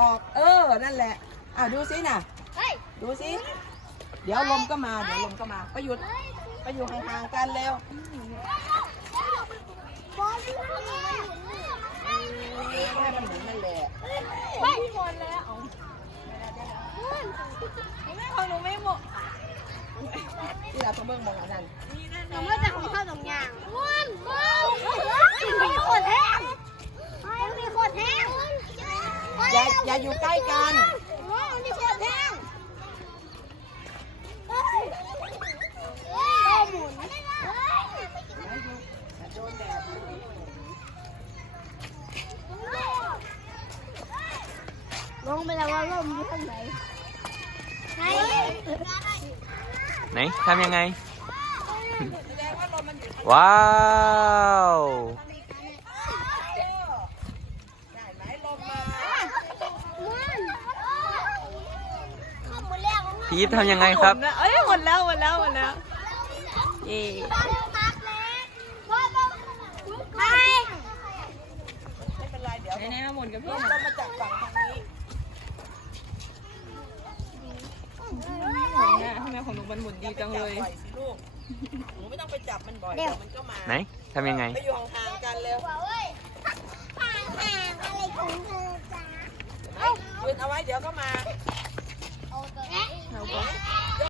ออกเออ นั่นแหละ อ่าดูสิน่ะดูสิ เดี๋ยวลมก็มา เดี๋ยวลมก็มา ไปหยุดไปอยู่ห่างๆกันแล้วเราต้องเบิ่งมองอันนั้นหนูเมื่อจะของข้าวสองอย่างอย่าอยู่ใกล้กันลงไปแล้วว่าลมอยู่ข้างไหไหนไหนทำยังไงว้าวพีททำยังไงครับ เอ้ยหมดแล้วหมดแล้วหมดแล้วเย้หมุนกับพี่มาจากฝั่งทางนี้แม่ของหนูมันหมุนดีจังเลยหนูไม่ต้องไปจับมันบ่อย มันก็มา ไหนทำยังไง ไปอยู่ห่างๆกันเร็วเอาไว้เดี๋ยวก็มา